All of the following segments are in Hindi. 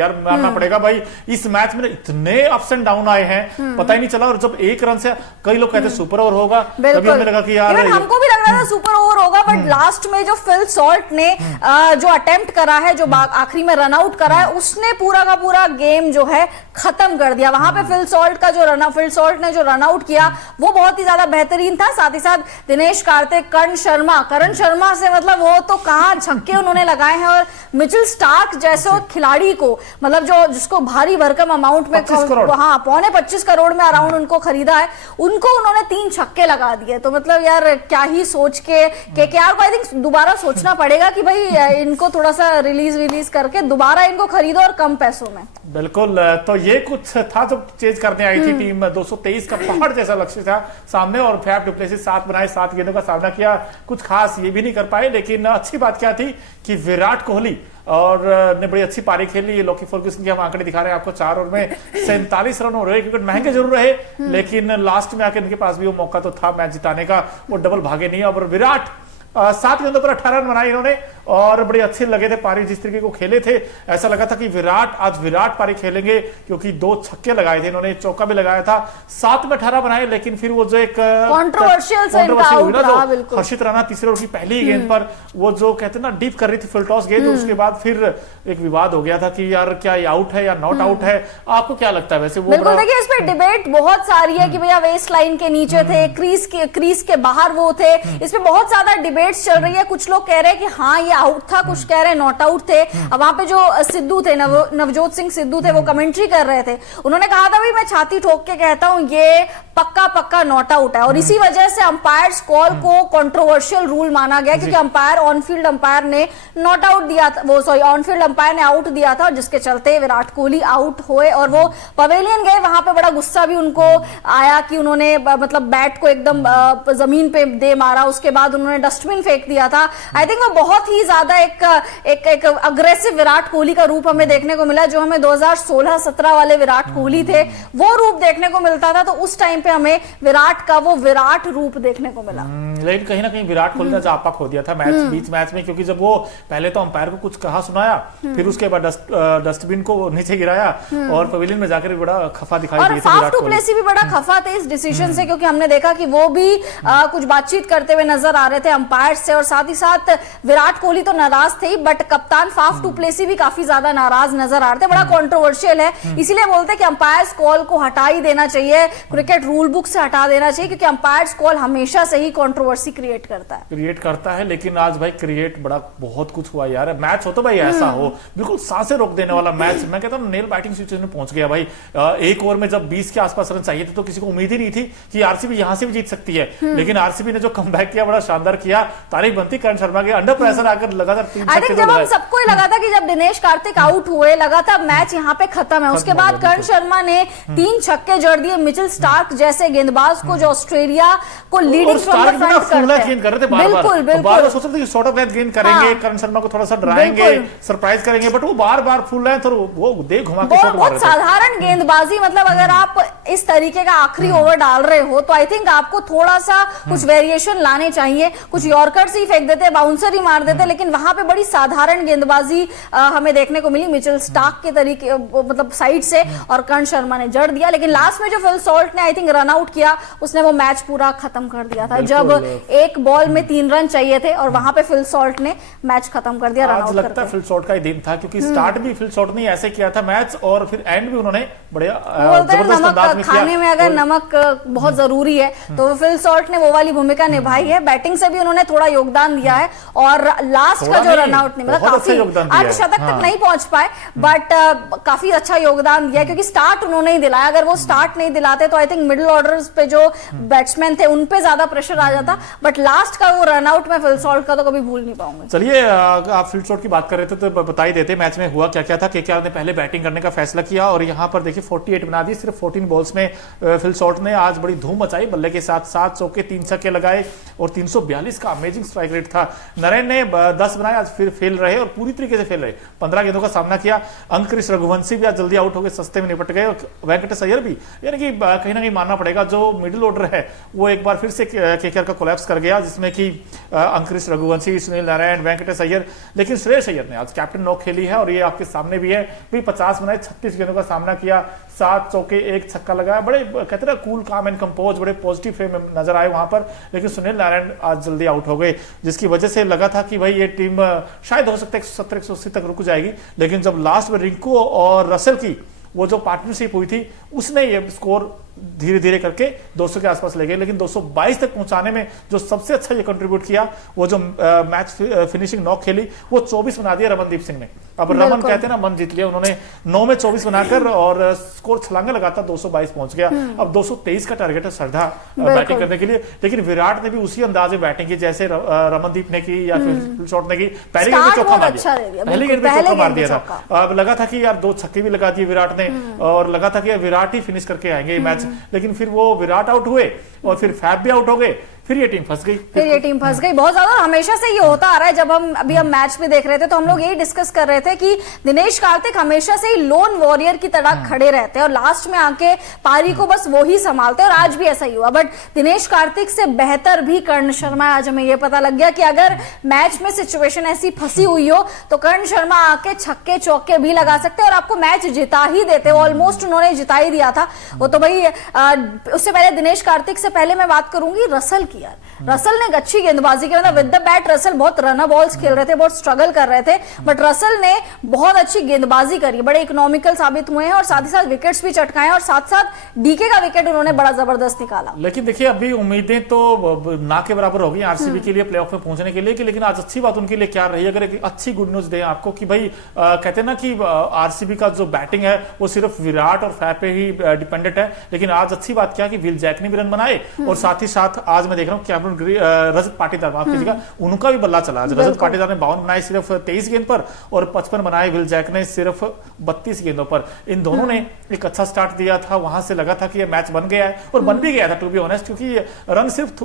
यार मानना पड़ेगा भाई, इस मैच में इतने अप्स एंड डाउन आए हैं, पता ही नहीं चला। और जब एक रन से कई लोग कहते सुपर ओवर होगा, तभी हमें लगा कि यार हमको भी लग रहा था सुपर ओवर होगा, बट लास्ट में जो फिल सॉल्ट ने जो अटेम्प्ट करा है, जो आखिरी में रन आउट करा है, उसने पूरा का पूरा गेम जो है खत्म कर दिया। वहां पे फिल सॉल्ट ने जो रन आउट किया वो बहुत ही ज्यादा बेहतरीन था। साथ ही साथ दिनेश कार्तिक, करण शर्मा से मतलब वो तो कहां छक्के उन्होंने लगाए हैं। और मिचेल स्टार्क जैसे खिलाड़ी को मतलब जो जिसको भारी भरकम अमाउंट में, हाँ, 25 करोड़ में अराउंड उनको खरीदा है, उनको उन्होंने 3 छक्के लगा दिए। तो मतलब यार क्या ही सोच के केकेआर को आई थिंक दोबारा सोचना पड़ेगा कि भाई इनको थोड़ा सा रिलीज करके दोबारा इनको खरीदो और कम पैसों में। बिल्कुल, तो ये कुछ था जब चेज करने आई थी टीम। 223 का पहाड़ जैसा लक्ष्य था सामने और फैफ डु प्लेसिस 7 बनाए, 7 गेंदों का सामना किया, कुछ खास ये भी नहीं कर पाए। लेकिन अच्छी बात क्या थी कि विराट कोहली और ने बड़ी अच्छी पारी खेली। ये लॉकी फर्ग्यूसन के हम आंकड़े दिखा रहे हैं आपको, 4 ओवर में 47 रन हो रहे। क्रिकेट महंगे जरूर रहे, लेकिन लास्ट में आके इनके पास भी वो मौका तो था मैच जिताने का, वो डबल भागे नहीं। और विराट 7 गेंदों पर 18 रन बनाए इन्होंने और बड़े अच्छे लगे थे पारी जिस तरीके को खेले थे। ऐसा लगा था कि आज विराट पारी खेलेंगे, क्योंकि 2 छक्के लगाए थे इन्होंने, चौका भी लगाया था। 7 में 18 बनाए, लेकिन फिर वो जो एक कंट्रोवर्शियल हर्षित राणा तीसरे ओवर की पहली गेंद पर वो जो कहते हैं ना डीप कर रही थी फुल टॉस गेंद, उसके बाद फिर एक विवाद हो गया था कि यार क्या ये आउट है या नॉट आउट है। आपको क्या लगता है वैसे? वो बिल्कुल, देखिए इस पे डिबेट बहुत सारी है कि भैया वेस्ट लाइन के नीचे थे, क्रीज के बाहर वो थे। इस पे बहुत ज्यादा डिबेट्स चल रही है। कुछ लोग कह रहे हैं कि हाँ ये आउट था, कुछ कह रहे हैं नॉट आउट थे। अब वहां पे जो सिद्धू थे, नवजोत सिंह सिद्धू थे, वो कमेंट्री कर रहे थे। उन्होंने कहा था भाई मैं छाती ठोक के कहता हूं ये पक्का नॉट आउट है। और इसी वजह से अंपायर्स कॉल को कंट्रोवर्शियल रूल माना गया, क्योंकि अंपायर ऑनफील्ड अंपायर ने नॉट आउट दिया था, वो सॉरी ऑनफील्ड अंपायर ने आउट दिया था, जिसके चलते विराट कोहली आउट हुए और वो पवेलियन गए। वहां पे बड़ा गुस्सा भी उनको आया कि उन्होंने मतलब बैट को एकदम जमीन पे दे मारा, उसके बाद उन्होंने डस्टबिन फेंक दिया था। आई थिंक वो बहुत ही ज्यादा एक अग्रेसिव विराट कोहली का रूप हमें देखने को मिला, जो हमें 2016-17 वाले विराट कोहली थे वो रूप देखने को मिलता था। तो उस टाइम पे हमें विराट का वो विराट रूप देखने को मिला। लेकिन कहीं ना कहीं विराट कोहली ने जापा खो दिया था बीच मैच में, क्योंकि जब वो पहले तो अंपायर को कुछ कहा सुनाया, फिर उसके बाद डस्टबिन को नीचे गिराया और पवेलियन में जाकर बड़ा खफा दिखाई दिया था। फाफ डु प्लेसिस भी बड़ा खफा थे इस डिसीजन से, क्योंकि हमने देखा कि वो भी कुछ बातचीत करते हुए नजर आ रहे थे अंपायर से। और साथ ही साथ विराट कोहली तो नाराज थे, बट कप्तान फाफ डु प्लेसिस भी काफी ज्यादा नाराज नजर आ रहे थे। बड़ा कंट्रोवर्शियल है, इसीलिए बोलते हैं कि अंपायर्स कॉल को हटा ही देना चाहिए, क्रिकेट रूल बुक से हटा देना चाहिए, क्योंकि अंपायर्स कॉल हमेशा से ही कंट्रोवर्सी क्रिएट करता है। लेकिन आज भाई क्रिएट बड़ा बहुत कुछ हुआ यार। मैच हो तो भाई ऐसा हो, बिल्कुल सांसें रोक देने वाला मैच। मैं कहता हूं नेल बाइटिंग सिचुएशन में पहुंच गया भाई। एक ओवर में जब 20 के आसपास रन चाहिए थे, तो किसी को उम्मीद ही नहीं थी कि आरसीबी यहां से भी जीत सकती है। लेकिन आरसीबी ने जो कमबैक किया बड़ा शानदार किया। तारीफ बनती करण शर्मा के, अंडर प्रेशर आकर लगातार 3 छक्के जब हम सबको ही लगा था कि जब दिनेश कार्तिक आउट हुए, लगा था मैच यहाँ पे खत्म है। उसके बाद करण शर्मा ने 3 छक्के जड़ दिए मिचेल स्टार्क जैसे गेंदबाज को, जो ऑस्ट्रेलिया को लीडिंग फ्रॉम द फ्रंट कर रहे थे। बार-बार सोच रहे थे कि शॉर्ट ऑफ लेंथ गेंद करेंगे, करण शर्मा को थोड़ा सा डराएंगे, सरप्राइज करेंगे, बट वो बार-बार फुल लेंथ और वो दे घुमा के शॉट मार रहे थे। साधारण गेंदबाजी, मतलब अगर आप इस तरीके का आखिरी ओवर डाल रहे हो तो आई थिंक आपको थोड़ा सा कुछ वेरिएशन लाने चाहिए। कुछ यॉर्कर्स ही फेंक देते, बाउंसर ही मार देते, लेकिन वहां पे बड़ी साधारण गेंदबाजी हमें देखने को मिली मिचेल स्टार्क के तरीके, मतलब साइड से, और करण शर्मा ने जड़ दिया। लेकिन लास्ट में जो फिल सॉल्ट ने आई थिंक रन आउट किया, उसने वो मैच पूरा खत्म कर दिया था। जब एक बॉल में 3 रन चाहिए थे और वहां पे फिल सॉल्ट ने मैच खत्म कर दिया। आज लगता है फिल सॉल्ट का ही दिन था, क्योंकि स्टार्ट भी फिल सॉल्ट ने ऐसे किया था मैच, और फिर एंड भी उन्होंने बड़े जबरदस्त अंदाज में किया। खाने में अगर नमक बहुत जरूरी है तो फिल सॉल्ट ने वो वाली भूमिका निभाई है। बैटिंग से भी उन्होंने थोड़ा योगदान दिया है, और लास्ट का जो रन आउट नहीं, मतलब काफी अर्धशतक तक नहीं पहुंच पाए, बट काफी अच्छा योगदान दिया, क्योंकि स्टार्ट उन्होंने ही दिलाया। अगर वो स्टार्ट नहीं दिलाते तो आई थिंक मिडिल ऑर्डर्स पे जो बैट्समैन थे उन पे ज्यादा प्रेशर आ जाता। बट लास्ट का वो रन आउट में फिल सॉल्ट का तो कभी भूल नहीं पाऊंगा। चलिए, आप फिल सॉल्ट की बात कर रहे थे तो बता ही देते मैच में हुआ क्या क्या था। केकेआर ने पहले बैटिंग करने का फैसला किया और यहां पर देखिए 48 बना दी सिर्फ 14 बॉल्स में। फिल सॉल्ट ने आज बड़ी धूम मचाई, बल्ले के साथ 7 चौके 3 छक्के लगाए और 342 का अमेजिंग स्ट्राइक रेट था। नरेन ने 10 बनाए, आज फिर फेल रहे और पूरी तरीके से फेल रहे। 15 गेंदों का सामना किया। अंकुरिश रघुवंशी भी आज जल्दी आउट हो गए, सस्ते में निपट गए। वेंकटेश अय्यर भी, यानी कि कहीं ना कहीं मानना पड़ेगा जो मिडिल ऑर्डर है वो एक बार फिर से केकेआर का कोलैप्स कर गया, जिसमें कि अंकुरिश रघुवंशी, सुनील नारायण, वेंकटेश अय्यर। लेकिन श्रेयस अय्यर ने आज कैप्टन नॉक खेली है और ये आपके सामने भी है। भी 50 बनाए, 36 गेंदों का सामना किया, 7 चौके 1 छक्का लगाया। बड़े कहते हैं कूल काम एंड कंपोज, बड़े पॉजिटिव फ्रेम में नजर आए वहां पर। लेकिन सुनील नारायण आज जल्दी आउट हो गए, जिसकी वजह से लगा था कि भाई ये टीम शायद हो सकता है 170-180 तक रुक जाएगी। लेकिन जब लास्ट में रिंकू और रसल की वो जो पार्टनरशिप हुई थी, उसने ये स्कोर धीरे धीरे करके 200 के आसपास ले गए। लेकिन 222 तक पहुंचाने में जो सबसे अच्छा ये कंट्रीब्यूट किया, वो जो मैच फिनिशिंग नॉक खेली, वो 24 बना दिया रमनदीप सिंह ने। अब रमन कहते हैं ना, मन जीत लिया उन्होंने। 9 में 24 बनाकर और स्कोर छलांगा लगाता 222 पहुंच गया। अब 223 का टारगेट है श्रद्धा बैटिंग करने के लिए। लेकिन विराट ने भी उसी अंदाज में बैटिंग की जैसे रमनदीप ने की या फिर शॉट ने की। पहली गेंद में चौका मार दिया, पहली गेंद में चौका मार दिया था। अब लगा था कि यार 2 छक्के भी लगा दिए विराट ने और लगा था कि विराट ही फिनिश करके आएंगे मैच। लेकिन फिर वो विराट आउट हुए और फिर फैब भी आउट हो गए, फिर ये टीम फंस गई। बहुत ज्यादा हमेशा से ये होता आ रहा है। जब हम मैच में देख रहे थे तो हम लोग यही डिस्कस कर रहे थे कि दिनेश कार्तिक हमेशा से ही लोन वॉरियर की तरह खड़े रहते हैं और लास्ट में आके पारी को बस वो ही संभालते हैं और आज भी ऐसा ही हुआ। बट दिनेश कार्तिक से बेहतर भी कर्ण शर्मा, आज हमें ये पता लग गया कि अगर मैच में सिचुएशन ऐसी फंसी हुई हो तो कर्ण शर्मा आके छक्के चौके भी लगा सकते और आपको मैच जिता ही देते। ऑलमोस्ट उन्होंने जिता ही दिया था वो तो भाई। उससे पहले दिनेश कार्तिक से पहले मैं बात करूंगी रसल की। रसल ने अच्छी गेंदबाजी की, मतलब विद द बैट रसल बहुत रनर बॉल्स खेल रहे थे, बहुत स्ट्रगल कर रहे थे, बट रसल ने बहुत अच्छी गेंदबाजी करी, बड़े इकोनॉमिकल साबित हुए हैं और साथ ही साथ विकेट्स भी चटकाए और साथ साथ डीके का विकेट उन्होंने बड़ा जबरदस्त निकाला। लेकिन देखिए अभी उम्मीदें तो ना के बराबर हो गई आरसीबी के लिए प्लेऑफ में पहुंचने के लिए कि, लेकिन आज अच्छी बात उनके लिए क्या रही, अगर एक अच्छी गुड न्यूज दें आपको कि भाई कहते हैं ना कि आरसीबी का जो बैटिंग है वो सिर्फ विराट और फैब पे ही डिपेंडेंट है। लेकिन आज अच्छी बात क्या कि विल जैक ने भी रन बनाए और साथ ही साथ आज मैं देख रहा हूँ रजत पाटीदार, माफ कीजिएगा, उनका भी बल्ला चला। रजत पाटीदार ने 52 बनाए सिर्फ 23 गेंद पर और 55 बनाए विल जैक ने सिर्फ 32 गेंदों पर। इन दोनों ने एक अच्छा स्टार्ट दिया था, वहां से लगा था कि ये मैच बन गया है और बन भी गया था टू बी ऑनेस्ट, क्योंकि रन सिर्फ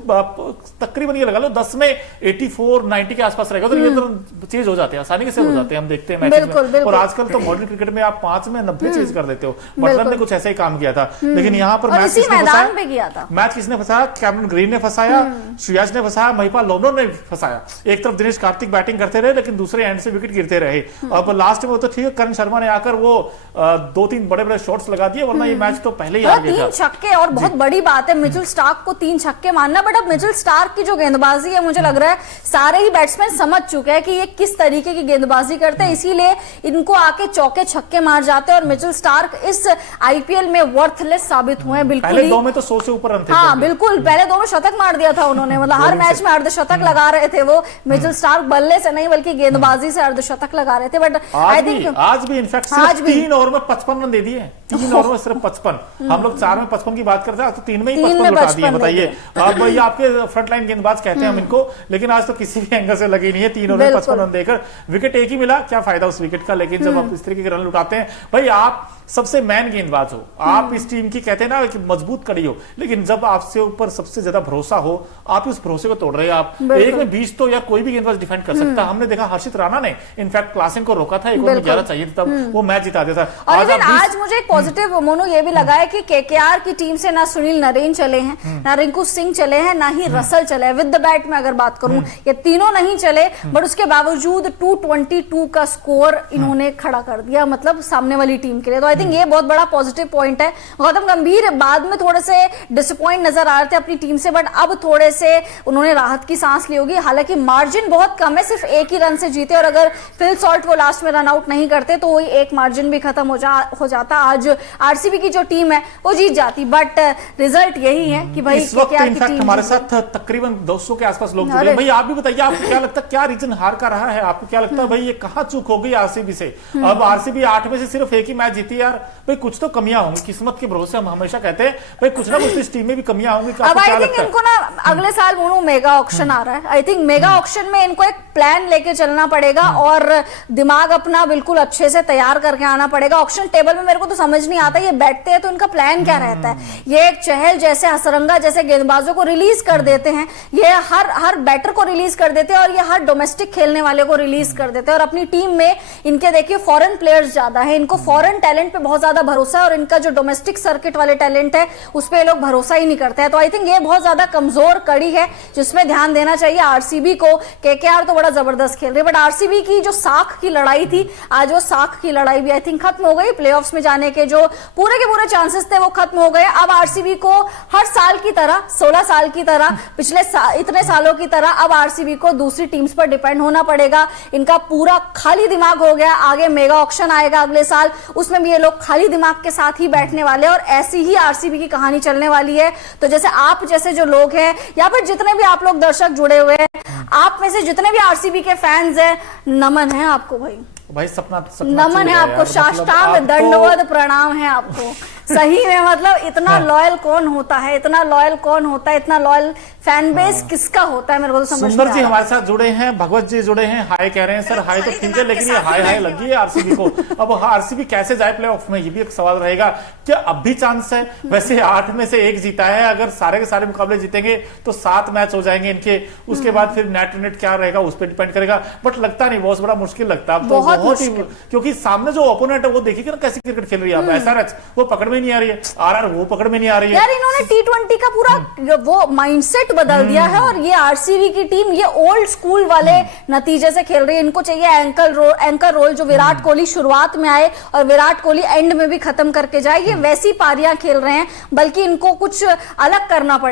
तकरीबन ये लगा लो 10 में 84-90 के आसपास रहेगा तो ये तो चेज हो जाते हैं, आसानी से हो जाते हैं, हम देखते हैं मैच में। और आजकल तो मॉडर्न क्रिकेट में आप 5 में 90 चेज कर देते हो। बटलर ने कुछ ऐसा ही काम किया था। लेकिन यहाँ पर मैच किसने फंसाया? कैमरन ग्रीन ने फंसाया, श्रेयस ने फंसाया, महिपाल लोमरो ने फंसाया। एक तरफ दिनेश कार्तिक बैटिंग करते रहे लेकिन दूसरे एंड से विकेट गिरते रहे। अब लास्ट में तो ठीक है, कर्ण शर्मा ने आकर वो 2-3 बड़े-बड़े शॉट्स लगा दिए, वरना ये मैच तो पहले ही आ गया था। 3 छक्के और बहुत बड़ी बात है मिचेल स्टार्क को 3 छक्के मारना। बट अब मिचेल स्टार्क की जो गेंदबाजी है, मुझे लग रहा है सारे ही बैट्समैन समझ चुके हैं कि ये किस तरीके की गेंदबाजी करते हैं, इसीलिए इनको आके चौके छक्के मार जाते हैं और मिचेल स्टार्क इस आईपीएल में वर्थलेस साबित हुए हैं। बिल्कुल पहले 2 में तो 100 से ऊपर रन थे। हाँ बिल्कुल, पहले 2 में शतक मार दिया था उन्होंने, मतलब हर मैच में अर्धशतक लगा रहे थे वो। मिचेल स्टार्क बल्ले से नहीं बल्कि गेंदबाजी से अर्धशतक लगा रहे थे। बट आई थिंक आज भी इनफैक्ट सिर्फ 3 ओवर में 55 रन दे दिए, 3 ओवर में सिर्फ 55। हम लोग 4 में 55 की बात करते हैं, आज तो 3 में ही 55 लगा दिए। बताइए अब ये आपके फ्रंट लाइन गेंदबाज कहते हैं हम इनको, लेकिन आज तो किसी भी एंगल से लगी नहीं है। 3 ओवर में 55 रन देकर विकेट एक ही मिला, क्या फायदा उस विकेट का। लेकिन जब आप इस तरीके के रन लुटाते हैं, भाई आप सबसे मैन गेंदबाज हो, आप इस टीम की कहते हैं ना कि मजबूत कड़ी हो, लेकिन जब आपसे ऊपर सबसे ज्यादा भरोसा हो, आप उस भरोसे को तोड़ रहे हैं। आप 1 में 20 तो या कोई भी गेंदबाज डिफेंड कर सकता है। हमने देखा हर्षित राणा ने इनफैक्ट क्लासन को रोका था, 1 ओवर में 11 चाहिए था, तब वो मैच जिता दिया था। आज मुझे एक पॉजिटिव मोनो ये भी लगा है कि केकेआर की टीम से ना सुनील नरेन चले हैं, ना रिंकू सिंह चले हैं, ना ही रसल चले हैं। विद द बैट में अगर बात करूं, ये तीनों नहीं चले, बट उसके बावजूद 222 का स्कोर इन्होंने खड़ा कर दिया, मतलब सामने वाली टीम के लिए। तो आई थिंक ये बहुत बड़ा पॉजिटिव पॉइंट है। गौतम गंभीर बाद में थोड़े से डिसअपॉइंट नजर आ रहे थे अपनी टीम से, बट अब थोड़े से उन्होंने राहत की सांस ली होगी। हालांकि मार्जिन बहुत कम है, सिर्फ 1 ही रन से जीते और अगर फिल सॉल्ट वो लास्ट में रन आउट नहीं करते तो वही एक मार्जिन भी खत्म हो जाता। आज आरसीबी की जो टीम है वो जीत जाती, बट रिजल्ट यही है कि भाई इस वक्त इनफैक्ट हमारे साथ तकरीबन 200 के आसपास लोग जुड़े। भाई आप भी बताइए, आपको क्या लगता है क्या रीजन हार का रहा है? आपको क्या लगता है भाई ये कहां चूक हो गई आरसीबी से? अब आरसीबी 8 में से सिर्फ 1 ही मैच जीती है यार भाई कुछ तो कमियां होंगी, किस्मत के भरोसे हम हमेशा कहते हैं भाई कुछ ना कुछ इस टीम में भी कमियां होंगी। अब आई थिंक इनको ना अगले साल मोनू मेगा ऑक्शन आ रहा है, आई थिंक मेगा ऑक्शन में इनको एक प्लान लेके चलना पड़ेगा और दिमाग अपना बिल्कुल अच्छे से तैयार करके आना पड़ेगा। ऑक्शन टेबल में मेरे को तो समझ नहीं आता, ये बैठते हैं तो इनका प्लान क्या रहता है। ये एक चहल जैसे हसरंगा जैसे गेंदबाजों को रिलीज कर देते हैं, ये हर बैटर को रिलीज कर देते हैं और ये हर डोमेस्टिक खेलने वाले को रिलीज कर देते हैं। और अपनी टीम में इनके देखिए फॉरेन प्लेयर्स ज्यादा है, इनको फॉरेन टैलेंट पे बहुत ज्यादा भरोसा है और इनका जो डोमेस्टिक सर्किट वाले टैलेंट है उस पर ये लोग भरोसा ही नहीं करते हैं। तो आई थिंक ये बहुत ज्यादा कमजोर कड़ी है जिसमें ध्यान देना चाहिए आरसीबी को। केकेआर तो बड़ा जबरदस्त खेल रही है, बट आरसीबी की जो साख की लड़ाई थी, आज वो साख की लड़ाई भी आई थिंक खत्म हो गई। प्लेऑफ्स में जाने के जो पूरे के पूरे चांसेस थे वो खत्म हो गए। अब आरसीबी को हर साल की तरह 16 साल की तरह पिछले इतने सालों की तरह अब आरसीबी को दूसरी टीम्स पर डिपेंड होना पड़ेगा। इनका पूरा खाली दिमाग हो गया। आगे मेगा ऑक्शन आएगा अगले साल, उसमें भी ये लोग खाली दिमाग के साथ ही बैठने वाले और ऐसी ही आरसीबी की कहानी चलने वाली है। तो जैसे आप जैसे जो लोग हैं या फिर जितने भी आप लोग दर्शक जुड़े हुए हैं, आप में से जितने भी आरसीबी के फैंस हैं, नमन है आपको भाई सपना नमन है आपको, साष्टांग दंडवत प्रणाम है आपको। सही में मतलब इतना लॉयल कौन होता है, इतना लॉयल कौन होता है, इतना लॉयल फैन बेस किसका होता है, मेरे को तो समझ सुंदर जी हमारे साथ जुड़े हैं, भगवत जी जुड़े हैं, हाय कह रहे हैं। सर हाय तो ठीक है लेकिन ये हाय लगी है आरसीबी को। अब आरसीबी कैसे जाए प्लेऑफ में, ये भी एक सवाल रहेगा। क्या अब भी चांस है? वैसे 8 में से 1 जीता है, अगर सारे के सारे मुकाबले जीतेंगे तो 7 मैच हो जाएंगे इनके। उसके बाद फिर नेट टू नेट क्या रहेगा उस पर डिपेंड करेगा, बट लगता नहीं, बहुत बड़ा मुश्किल लगता है बहुत ही, क्योंकि सामने जो ओपोनेंट है वो देखिए ना कैसी क्रिकेट खेल रही है। एसआरएच वो पकड़ में नहीं आ रही है, आरआर वो पकड़ में नहीं आ रही है। यार इन्होंने टी20 का पूरा वो माइंडसेट बदल दिया है और ये आरसीबी की टीम ये ओल्ड स्कूल वाले नतीजे से खेल रही है। इनको चाहिए एंकर रोल जो विराट कोहली शुरुआत में आए और विराट कोहली एंड में भी खत्म करके जाए, ये वैसी पारियां खेल रहे हैं, बल्कि इनको कुछ अलग करना पड़ेगा।